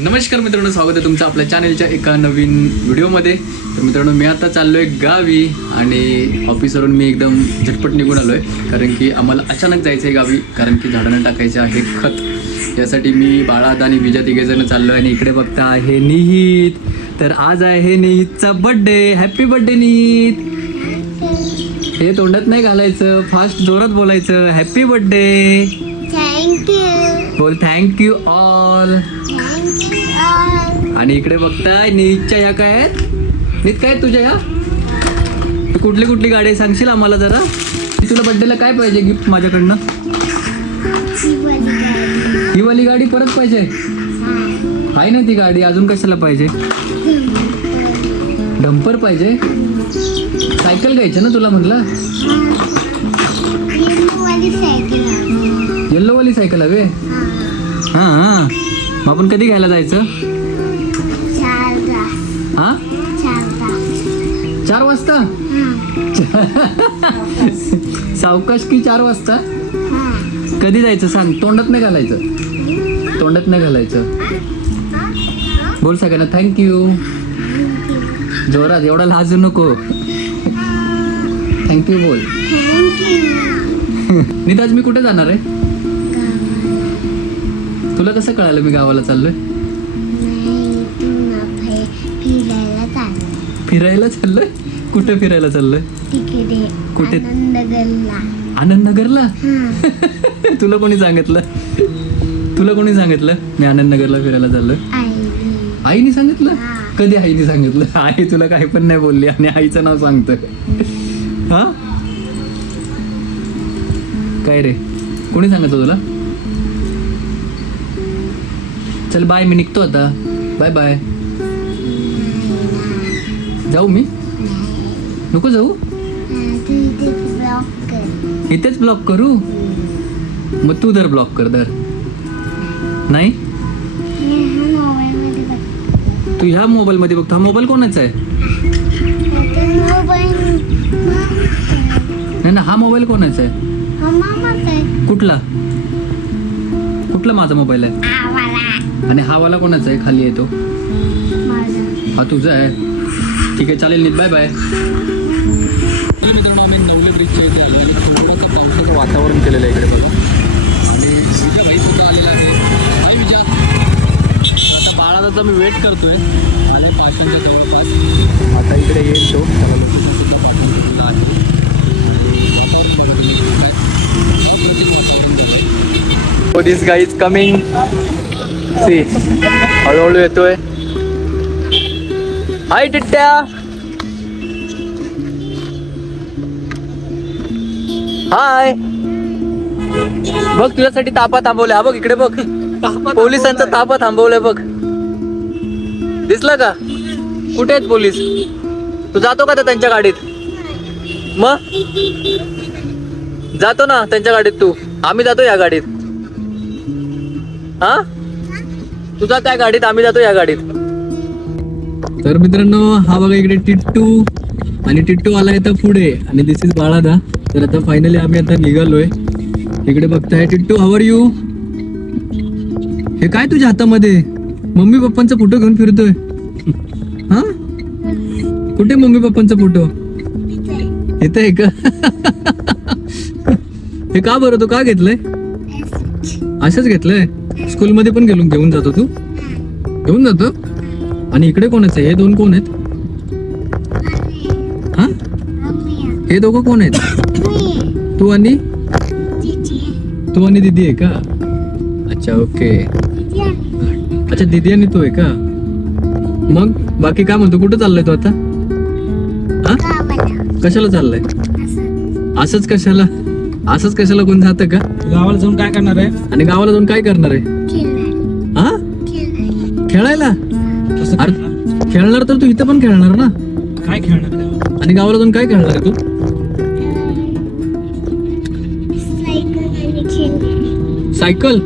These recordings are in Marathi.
नमस्कार मित्रांनो, स्वागत आहे तुमचं आपल्या चॅनलच्या एका नवीन व्हिडिओमध्ये. तर मित्रांनो, मी आता चाललो आहे गावी आणि ऑफिसवरून मी एकदम झटपट निघून आलो आहे, कारण की आम्हाला अचानक जायचं आहे गावी, कारण की झाडांना टाकायचं आहे खत. यासाठी मी बाळात आणि विजा तिघेजण चाललो आहे. आणि इकडे बघता आहे निहित. तर आज आहे निहितचा बड्डे. हॅपी बड्डे निहित. हे तोंडात नाही घालायचं, फास्ट जोरात बोलायचं. Happy birthday. थँक्यू. बोल थँक्यू ऑल. आणि इकडे बघताय निहितच्या ह्या काय आहेत? निहित काय आहेत तुझ्या ह्या? कुठली कुठली गाडी आहे सांगशील आम्हाला जरा? तुला बड्डेला काय पाहिजे गिफ्ट माझ्याकडनं? ही वाली गाडी परत पाहिजे? आहे ना ती गाडी, अजून कशाला पाहिजे? डंपर पाहिजे? सायकल घ्यायचं ना तुला म्हटलं? येल्लो वाली सायकल हवे? हां हां. मग आपण कधी घ्यायला जायचं? हा 4 वाजता? सावकाश की 4 वाजता? कधी जायचं सांग. तोंडात नाही घालायचं, तोंडात नाही घालायचं. बोल सगळ्यांना थँक्यू जोरात, एवढा लाजू नको. थँक्यू बोल. नित आज मी कुठे जाणार आहे? तुला कसं कळालं मी गावाला चाललोय? फिरायला चाललोय? कुठे फिरायला चाललोय? कुठे? आनंदनगरला. तुला कोणी सांगितलं? तुला कोणी सांगितलं मी आनंदनगरला फिरायला चाललोय? आईने सांगितलं? कधी आईने सांगितलं? आई तुला काही पण नाही बोलली आणि आईचं नाव सांगतोय. हा काय रे, कोणी सांगितलं तुला? चल बाय, मी निघतो आता. Bye bye. जाऊ मी? नको जाऊ? इथेच ब्लॉक करू? मग तू दर ब्लॉक कर. दर नाही, तू ह्या मोबाईल मध्ये बघतो. हा मोबाईल कोणाचा आहे? नाही ना, हा मोबाईल कोणाचा आहे? कुठला कुठला माझा मोबाईल आहे? आणि हा वाला कोणाचा आहे? खाली आहे तो? हा तुझा आहे. ठीक आहे चालेल. नीट बाय बाय. मित्रांनो, आम्ही नवले ब्रिजचे थोडंसं पावसाचं वातावरण केलेलं आहे इकडे बघ. आणि विजा भाई सुद्धा आलेला आहे. भाई विजा. आता बाळाचा मी वेट करतोय. आलाय पाषाणच्या जवळपास. आता इकडे येईल तो. त्याला लोकेशन सुद्धा पाठवून आहे. So this guy is coming. See, हळूहळू येतोय. हाय टिट्ट्या. हाय. बघ तुझ्यासाठी तापा थांबवल्या. बघ इकडे बघ, पोलिसांचा तापा थांबवलाय बघ. दिसलं का? कुठे आहेत पोलीस? तू जातो का त्यांच्या गाडीत? मग जातो ना त्यांच्या गाडीत तू. आम्ही जातो या गाडीत. हा तुझा काय गाडीत, आम्ही जातो या गाडीत. तर मित्रांनो, हा बघा इकडे टिट्टू. आणि टिट्टू आला येतं पुढे. आणि दिस इज बाळादा. तर आता फायनली आम्ही आता निघालोय. इकडे बघताय टिट्टू, हाऊ आर यू? हे काय तुझ्या हातामध्ये? मम्मी पप्पांचा फोटो घेऊन फिरतोय? हा कुठे मम्मी पप्पांचा फोटो? इथे आहे का? हे का बरं, तू का घेतलंय? असंच घेतलंय? स्कूलमध्ये पण घेऊन जातो तू? घेऊन जातो? आणि इकडे कोणाचं आहे? हे दोन कोण आहेत? हा हे दोघं कोण आहेत? तू आणि दीदी आहे का? अच्छा ओके. अच्छा दीदी आणि तू आहे का? मग बाकी काय म्हणतो? कुठं चाललाय तू आता? हा कशाला चाललाय? असंच कशाला? असंच कशाला कोण जातं का? गावाला जाऊन काय करणार आहे? आणि गावाला जाऊन काय करणार आहे? हा खेळायला? अरे खेळणार तर तू इथं पण खेळणार ना? काय खेळणार? आणि गावाला जाऊन काय खेळणार आहे तू? सायकल?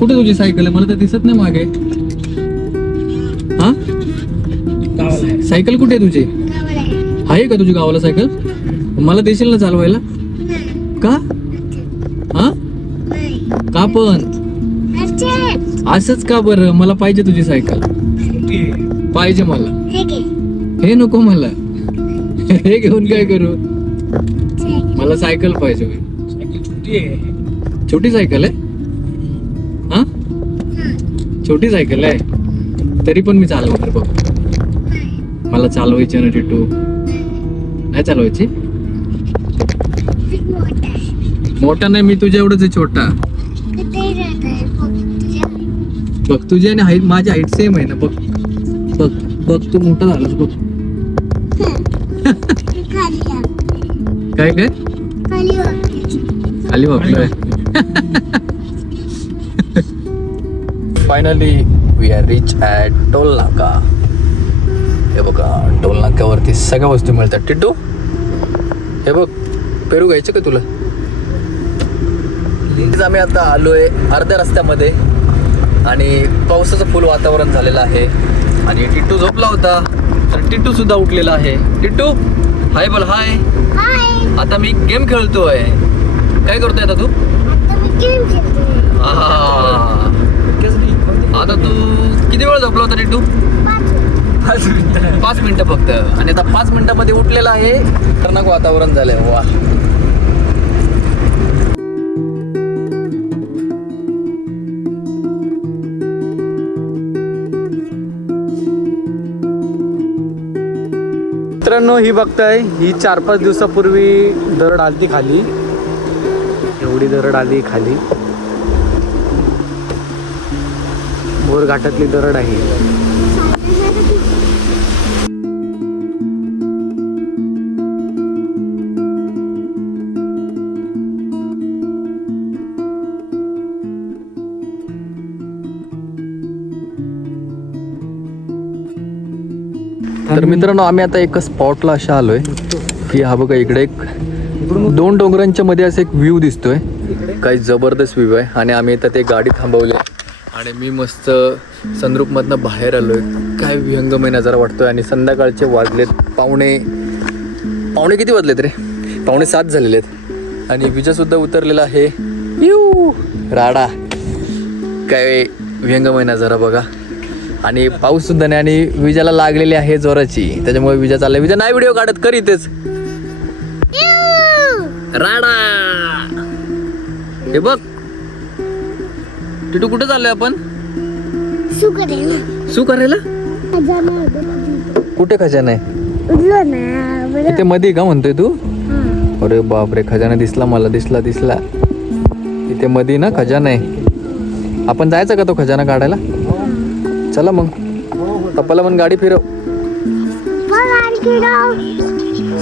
कुठे तुझी सायकल आहे? मला तर दिसत नाही मागे. हा सायकल कुठे आहे तुझी? आहे का तुझी गावाला सायकल? मला देशील ना चालवायला? का? हा का पण? असंच का बरं? मला पाहिजे तुझी सायकल, पाहिजे मला. हे घे. हे नको मला. हे घेऊन काय करू? मला सायकल पाहिजे. छोटी सायकल आहे. हा, छोटी सायकल आहे, तरी पण मी चालवणार बघ. मला चालवायची ना टिटू. नाही चालवायची. मोठा नाही, मी तुझ्या एवढंच आहे, छोटा. बघ तुझी आणि हाईट, माझी हाईट सेम आहे ना. बघ बघ बघ, तू मोठा झालास बघ. काय काय खाली वापरलोय. Finally we are reach at toll नाका. हे बघा, टोल नाक्यावरती सगळ्या वस्तू मिळतात. टिटू हे बघ, पेरू घ्यायचं का तुला? आम्ही आता आलोय अर्ध्या रस्त्यामध्ये आणि पावसाचं फुल वातावरण झालेलं आहे. आणि टिट्टू झोपला होता, तर टिट्टू सुद्धा उठलेला आहे. टिट्टू हाय बोल. हाय. आता मी गेम खेळतोय. काय करतोय आता तू? आता तू किती वेळ झोपला होता टिट्टू? 5 मिनिटं फक्त. आणि आता 5 मिनिटांमध्ये उठलेला आहे. खतरनाक वातावरण झालंय. वा. मित्रांनो, ही बघताय, ही 4-5 दिवसापूर्वी दरड आलती खाली. एवढी दरड आली खाली. बोर घाटातली दरड आहे. तर मित्रांनो, आम्ही आता एका स्पॉटला अशा आलोय की हा बघा, इकडे एक 2 डोंगरांच्या मध्ये असं एक व्ह्यू दिसतोय. काही जबरदस्त व्ह्यू आहे. आणि आम्ही इथं ते गाडी थांबवली आणि मी मस्त सनरूफमधनं बाहेर आलोय. काय विहंगमय नजारा वाटतोय. आणि संध्याकाळचे वाजलेत पावणे किती वाजलेत रे? 6:45 झालेले आहेत. आणि विजा सुद्धा उतरलेला आहे. राडा. काय विहंगमय नजारा बघा. आणि पाऊस सुद्धा नाही. आणि विजाला लागलेली आहे जोराची, त्याच्यामुळे विजा चाललाय. विजा नाही व्हिडिओ काढत, कर इथेच. राडा. हे बघ टिटू, कुठे चाललोय आपण? सू करायला. कुठे खजाना आहे? इथे मध्ये का म्हणतोय तू? अरे बापरे, खजाना दिसला मला. दिसला इथे मध्ये ना खजाना आहे. आपण जायचं का तो खजाना काढायला? चला मग. पप्पाला पण गाडी फिरव.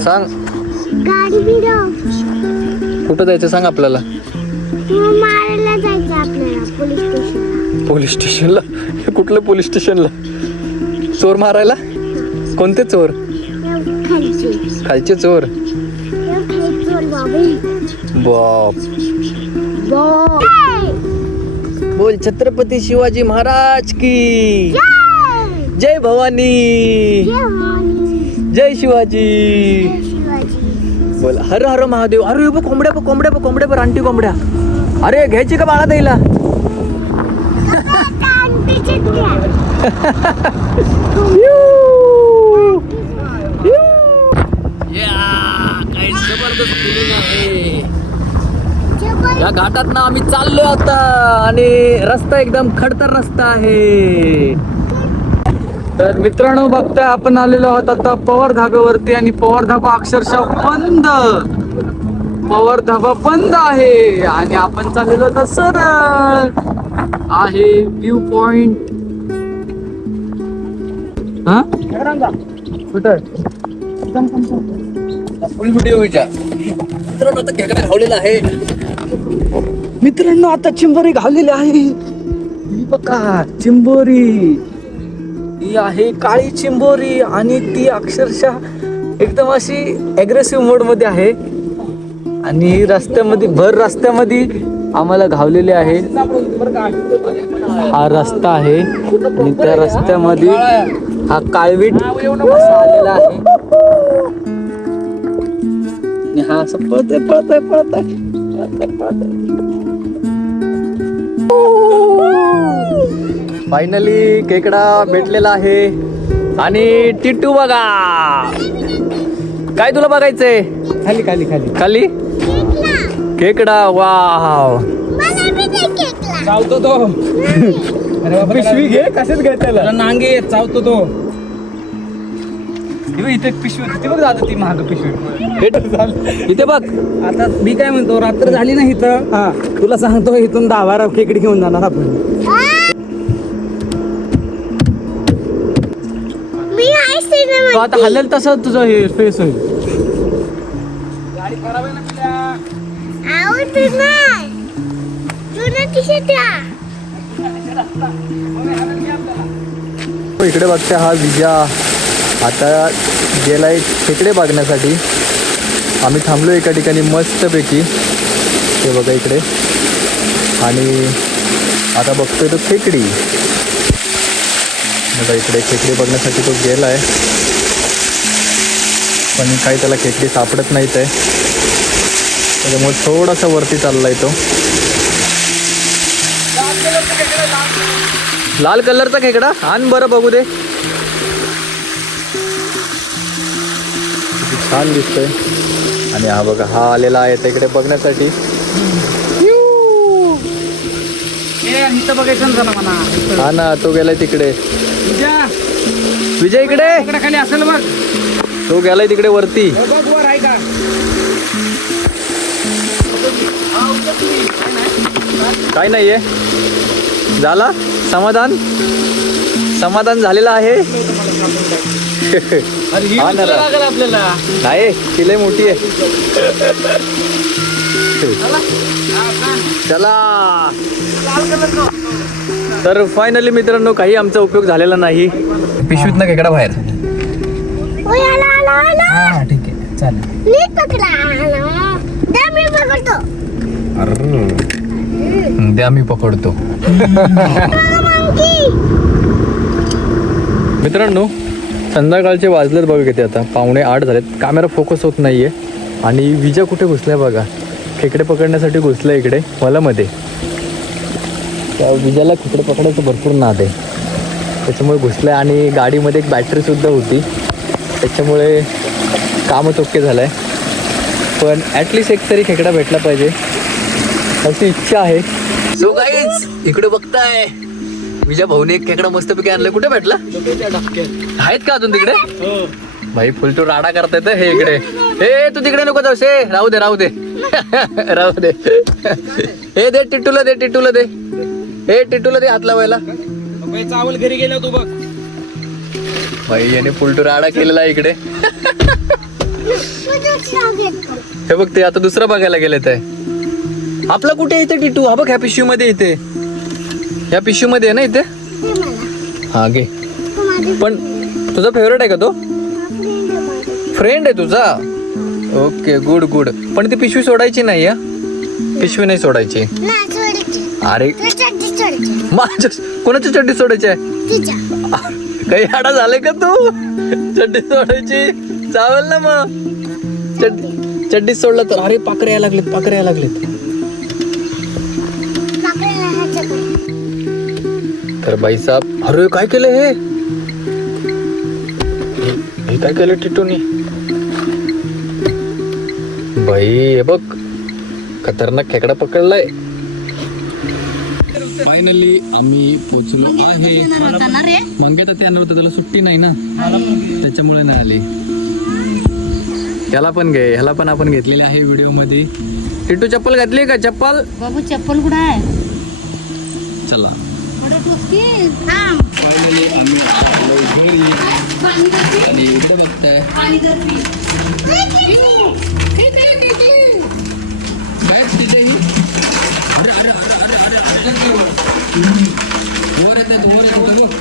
सांग कुठं जायचं सांग आपल्याला. पोलीस स्टेशनला? कुठलं पोलीस स्टेशनला? चोर मारायला? कोणते चोर? खालचे चोर. बाप. बोल छत्रपती शिवाजी महाराज की जय. भवानी जय शिवाजी. बोल हर हर महादेव. अरे बघ कोंबड्या रानटी कोंबड्या. अरे घ्यायची का बाळा द्यायला? काय जबरदस्त फिलिंग आहे. या घाटात ना आम्ही चाललोय आता. आणि रस्ता एकदम खडतर रस्ता आहे. तर मित्रांनो, बघताय आपण आलेलो आहोत आता पवार धाब्यावरती. आणि पवार धाबा अक्षरशः बंद. पवार धाबा बंद आहे. आणि आपण चाललेलो तर सरळ आहे व्ह्यू पॉइंट. हा कुठं फुल व्हिडिओ विचार. मित्रांनो, आता खेकडा घावलेला आहे. मित्रांनो, आता चिंबोरी घावलेली आहे. ही बघा चिंबोरी. ही आहे काळी चिंबोरी. आणि ती अक्षरशः एकदम अशी ॲग्रेसिव्ह मोड मध्ये आहे. आणि रस्त्यामध्ये भर रस्त्यामध्ये आम्हाला घावलेले आहे. हा रस्ता आहे आणि त्या रस्त्यामध्ये हा काळवीट आलेला आहे. आणि हा असं पळतोय. फायनली खेकडा भेटलेला आहे आणि टिट्टू बघा. काय तुला बघायचंय? खाली खाली खाली खाली खेकडा. वाव. चावतो तो. अरे बाबा, पिशवी घे, कशात घे त्याला? त्याला नांगे चावतो तो. इथे पिशवी होती बघ दादा, ती महाग पिशवी. इथे बघ. आता मी काय म्हणतो, रात्र झाली ना इथं, तुला सांगतो इथून 10-12 खेकडी घेऊन जाणार आपण. तो आता हलेल तसं तुझं हे फेस होईल. गाडी खराब आहे ना तुला. इकडे बघते हा विजा आता गेलाय खेकडे बघण्यासाठी. आम्ही थांबलो एका ठिकाणी मस्तपैकी, ते बघा इकडे, आणि आता बघतोय तो खेकडी. बघा इकडे खेकडी बघण्यासाठी तो गेलाय, पण काही त्याला खेकडी सापडत नाहीत आहे, त्याच्यामुळे थोडासा वरती चाललाय तो. लाल कलरचा खेकडा आण बरं बघू दे. किती छान दिसतोय. आणि हा बघा, हा आलेला आहे इकडे बघण्यासाठी. इथं बघायचं ना जरा म्हणा. हा ना, तो गेलाय तिकडे. विजय इकडे, इकडे खाली असेल बघ. तो गेलाय तिकडे वरती. बघ वर आहे का. काय नाहीये. झाला समाधान, समाधान झालेलं आहे. हा ना, आपल्याला नाही ती लय मोठी आहे. चला. तर फायनली मित्रांनो, काही आमचा उपयोग झालेला नाही. पिशवीत ना खेकडा बाहेर. हा ठीक आहे चालेल. द्या मी पकडतो. मित्रांनो, संध्याकाळचे वाजलेत बघा किती, आता 7:45 झालेत. कॅमेरा फोकस होत नाहीये. आणि विजा कुठे घुसलाय बघा, खेकडे पकडण्यासाठी घुसलाय इकडे वलामध्ये. त्या विजाला खेकडे पकडायचं भरपूर नाद आहे, त्याच्यामुळे घुसलाय. आणि गाडीमध्ये एक बॅटरीसुद्धा होती, त्याच्यामुळे कामच ओके झालं आहे. पण ॲटलिस्ट एक तरी खेकडा भेटला पाहिजे अशी इच्छा आहे. सो गाईज, इकडे बघताय विजय भाऊने एक खेकडा मस्तपैकी आणलाय. कुठे भेटला? आहेत का अजून तिकडे? भाई फुल टू राडा करता येतं हे इकडे. हे तू तिकडे नको जाऊस, हे राहू दे राहू दे राहू दे. हे दे टिटूला, दे टिटूला, दे. हे टिटूला दे हात लावायला. चावल घरी गेला तू बघ. भाई याने फुल टू राडा केलेला आहे इकडे. हे बघ, ते आता दुसरं बघायला गेलेत आहे. आपला कुठे येते टिटू? हा बघ, ह्या पिशवी मध्ये येते, ह्या पिशवी मध्ये आहे ना इथे. हा घे. पण तुझा फेवरेट आहे का तो? फ्रेंड आहे तुझा? Okay, good good. पण ती पिशवी सोडायची नाही. या पिशवी नाही सोडायची. अरे माझ्या कोणाची चड्डी सोडायची आहे? काही हाडा झाले का तू? चड्डी सोडायची चावल ना मग. चड्डी सोडला तर. अरे पाकरे यायला लागलेत, पाकरे यायला लागलेत. तर बाई साहेब, अरे काय केलं हे काय केलं टिटूनी? बाई हे बघ, खतरनाक खेकडा पकडलाय. फायनली आम्ही पोचलो आहे. मंगे तर त्यानं होतं, त्याला सुट्टी नाही ना, त्याच्यामुळे नाही आली. ह्याला पण घे, ह्याला पण आपण घेतलेली आहे व्हिडिओ मध्ये. टिटू चप्पल घातली का? चप्पल बाबू चप्पल कुठं आहे? चला. फायनली आम्ही आणि इकडे बघताय काय तिथेही. अरे अरे अरे अरे अरे वर येतात, वर येतात.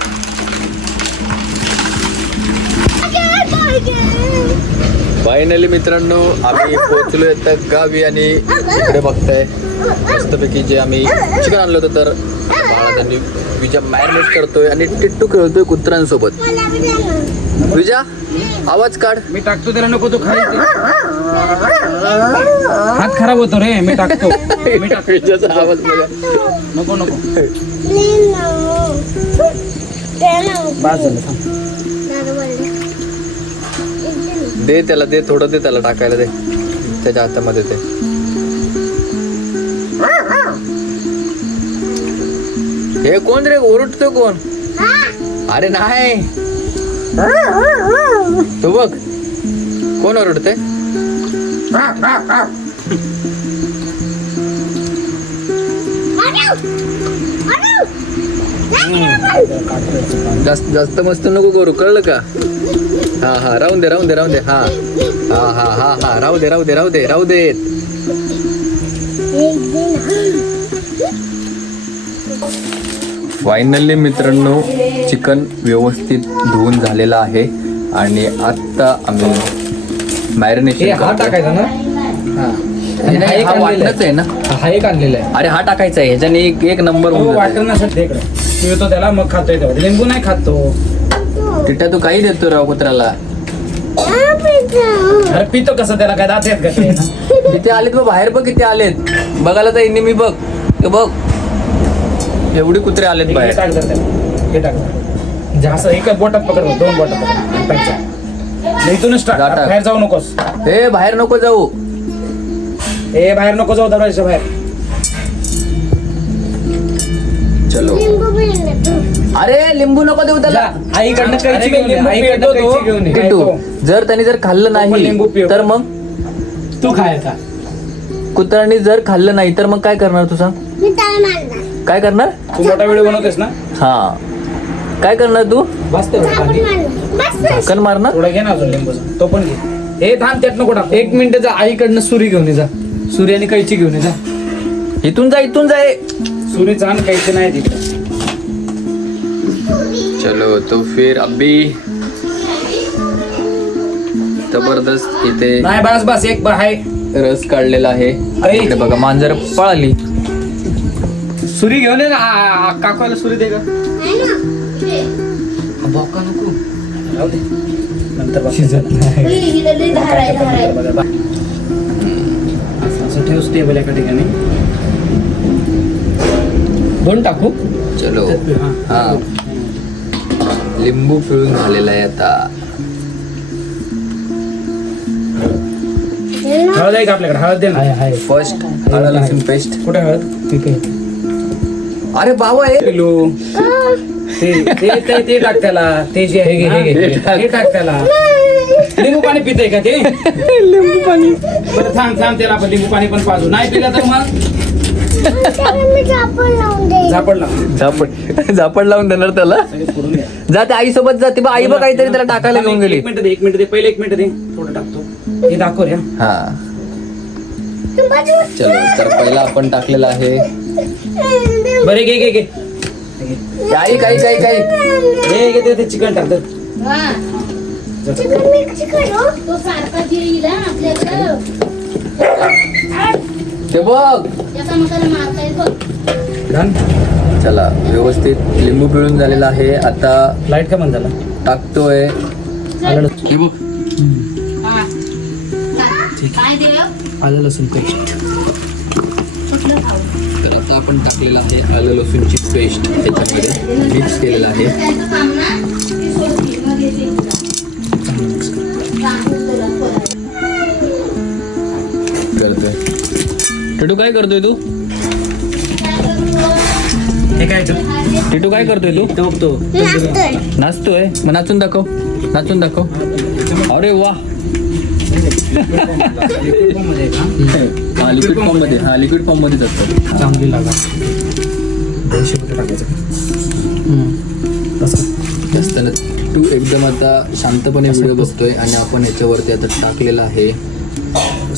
फायनली मित्रांनो, आम्ही पोहोचलो आता गावी. आणि इकडे बघताय मस्तपैकी जे आम्ही चिकन आणलं होतं, तर बाळा आणि विजा मॅरिनेट करतोय आणि टिट्टू खेळतोय कुत्र्यांसोबत. मला बी द्या ना. विजा आवाज काढ. मी टाकतो त्याला, नको तो खायचे. हात खराब होतो रे, मी टाकतो. मी टाकतो. विजाचा आवाज बघा. नको नको, प्लीज ना. द्या ना. बास झालं थांब. दादा बोलले. इथे ना. दे त्याला, दे थोडं, दे त्याला टाकायला, दे त्याच्या हातामध्ये ते. हे कोण रे ओरडतोय कोण? अरे नाही तो बघ कोण ओरडते. जास्त जास्त मस्त नको करू, कळलं का? हा हा राहून दे राहून दे राहून दे. हा हा हा हा हा राहू दे राहू दे राहू दे राहू दे. फायनली मित्रांनो चिकन व्यवस्थित धुवून झालेलं आहे आणि आता आम्ही मॅरिनेशन हा टाकायचा ना. हा वाटणंच आहे ना. हा एक आणलेला आहे. अरे हा टाकायचा आहे, ह्याच्याने एक नंबर होऊन जातो. वाटण नसेल इकडे तू येतो त्याला, मग खातोय तेव्हा. लिंबू नाही खातो. तिट्या तू काही देतो राव कुत्र्याला. अरे पितो कसं, त्याला काय दात आहेत का ते? किती आलेत बघ बाहेर, बघ किती आलेत. बघायला जाईन मी, बघ ते बघ एवढी कुत्रे आलेत हे बाहेर. टाक जरा त्याला. हे टाक जरा. असं एकच बोटात पकड, दोन बोटात पकड आणि टाक. इथूनच टाक, जा टाक. बाहेर जाऊ नकोस. हे बाहेर नको जाऊ. ए बाहेर नको जाऊ, दरवाजाच्या बाहेर. चलो. लिंबू बी ना तू. अरे लिंबू नको देऊ त्याला. आईकडनं कैची घेऊन ये. आईकडनं कैची घेऊन ये. किट्टू जर त्यांनी जर खाल्लं पण लिंबू नाही पिऊ. तर मग तू खायचा. कुत्र्याने जर खाल्लं नाही तर मग काय करणार तू सांग? मी त्याला मारणार. काय करणार? तू मोठा व्हिडिओ बनवतेस ना. हा काय करणार तू? बस झाकून मारणार. बस. झाकण मारणार. थोडा घे ना अजून लिंबूचा, तो पण घे. हे थांब, त्यात नको टाक. एक मिनिट जा, आईकडनं सुरी घेऊन ये जा. सुरी आणि कैची घेऊन ये जा. इथून जा इथून जा. सुरीचा आणि कैची नाही तिकडे. चलो तो फिर अभी जबरदस्त इथे नाही बस बस, एक आहे. रस काढलेला आहे. इकडे बघा मांजर पळाली. सुरी घेऊन ये ना. काकाला सुरी दे का. आहे ना. बोका नको. राहू दे. नंतर बघ. शिजत नाही. बघा, बघ. असं ठेव स्टेबल एका ठिकाणी. दोन टाकू. चलो हा लिंबू पिळून झालेला आहे आता. हळद आहे का आपल्याकडे? हळद दे ना. हाय हाय. फर्स्ट आलं लसूण पेस्ट. कुठे हळद? ठीक आहे. अरे बाबा आहे. पिलू. ते ते ते ते टाक त्याला. ते जे आहे ना, हे घे. ते टाक त्याला. लिंबू पाणी पितय का ते? लिंबू पाणी. बरं थांब थांब, त्याला आपण लिंबू पाणी पण पाजू. नाही पिला तर मग त्याला मी झाकून लावून देईन. झापड लाव. झापड लावून देणार त्याला. फोडून घ्या. जा त्या आई सोबत जाते बा. आई बघ काहीतरी त्याला टाकायला घेऊन गेली. एक मिनिट दे, एक मिनिट दे. पहिले एक मिनिट दे. थोडं टाकतो. हे दाखव रे. हा तू बाजू. चलो तर पहिला आपण टाकलेला आहे. बरे घे घे घे. काही काही काही काही हे घे ते चिकन टाक. चिकन मिरची करू. तो सारखा जिरीला आपल्याकडं ते बघ. एका मकाला मारता येतो. डन. चला व्यवस्थित लिंबू पिळून झालेला आहे. आता लाईट का बंद झाला? टाकतोय. हे बघ. काय देव आलं लसूण पेस्ट. तर आता आपण टाकलेलं आहे आलं लसूणची पेस्ट त्याच्यामध्ये मिक्स केलेलं आहे. त्यांचं काम ना ती सोडती मग येते करतोय. टिटू काय करतोय तू? हे काय टिटू काय करतोय तू? तो बघतो. नाचतोय. नाचतोय. मग नाचून दाखव. नाचून दाखव. अरे वा. लिक्विड फॉर्म मध्ये. हा लिक्विड फॉर्म मध्येच असतं. चांगली लागा. 200 रुपये टाकायचं. जास्त तू एकदम आता शांतपणे व्हिडिओ बघतोय आणि आपण याच्यावरती आता टाकलेला आहे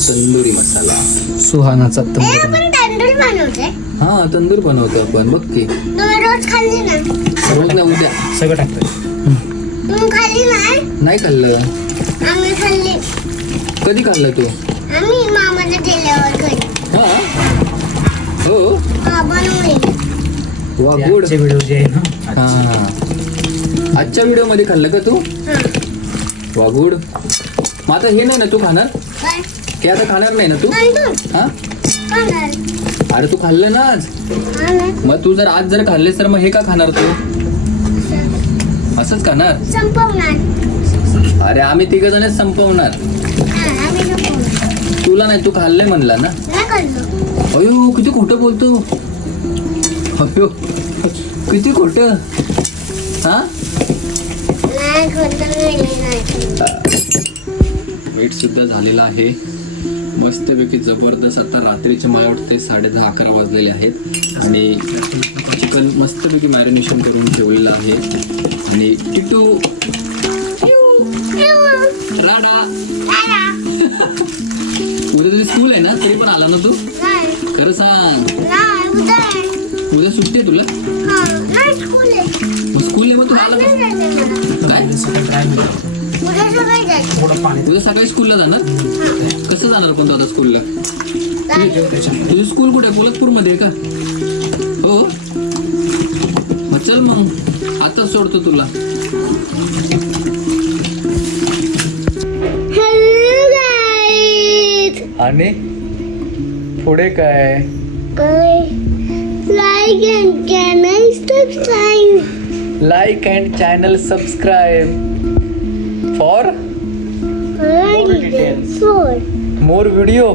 तंदुरी मसाला. सुहानाचा हे तंदूर. आपण तंदूर बनवते. हा तंदूर बनवतो आपण. बघ की तुम्ही रोज खाल्ली ना. रोज ना उद्या. सगळं टाकतोय. तुम्ही खाल्ली नाही. नाही खाल्लं. आम्ही खाल्ली. कधी खाल्लं तू? आम्ही मामाला गेल्यावर घरी. हा हो. हा बनवली. वागुड व्हिडिओ जे आहे ना हा. आजच्या व्हिडिओ मध्ये खाल्लं का तू वागुड? मग आता हे नाही ना तू खाणार? काय हे आता खाणार नाही ना तू? नाही तू हा खाणार अरे तू खाल्लं ना आज. खाणार मग तू जर आज जर खाल्लेस तर मग हे का खाणार तू? असंच खाणार? संपवणार अरे आम्ही तिघ जणच संपवणार. आम्ही संपवणार तुला नाही, तू खाल्लंय म्हणला ना. नाही खाल्लो अयो किती खोटं बोलतो. अयो किती खोटं. हा नाही खाल्लं नाही मीठ सुद्धा झालेला आहे मस्तपैकी जबरदस्त. आता रात्रीचे मला वाटते 10:30-11 वाजलेले आहेत आणि चिकन मस्तपैकी मॅरिनेशन करून ठेवलेलं आहे. आणि टिटू राडा उद्या तुझी स्कूल आहे ना, तरी पण आला ना तू? नाही खरं सांग, नाही उद्या आहे. उद्या सुट्टी आहे तुला? हा, नाही स्कूल आहे मग स्कूल आहे मग तू आला नाही कसं? जायचं मला. काय उद्या सकाळी जायचं थोडं पाणी उद्या सकाळी स्कूलला जाणार? हा. कसं जाणार पण तू आता स्कूलला? तुझी स्कूल कुठे आहे? कोल्हापूरमध्ये आहे का? हो मग चल मग आताच सोडतो तुला. Hello guys. आणि पुढे काय? Like and channel subscribe. Like and channel subscribe for For details. for more video.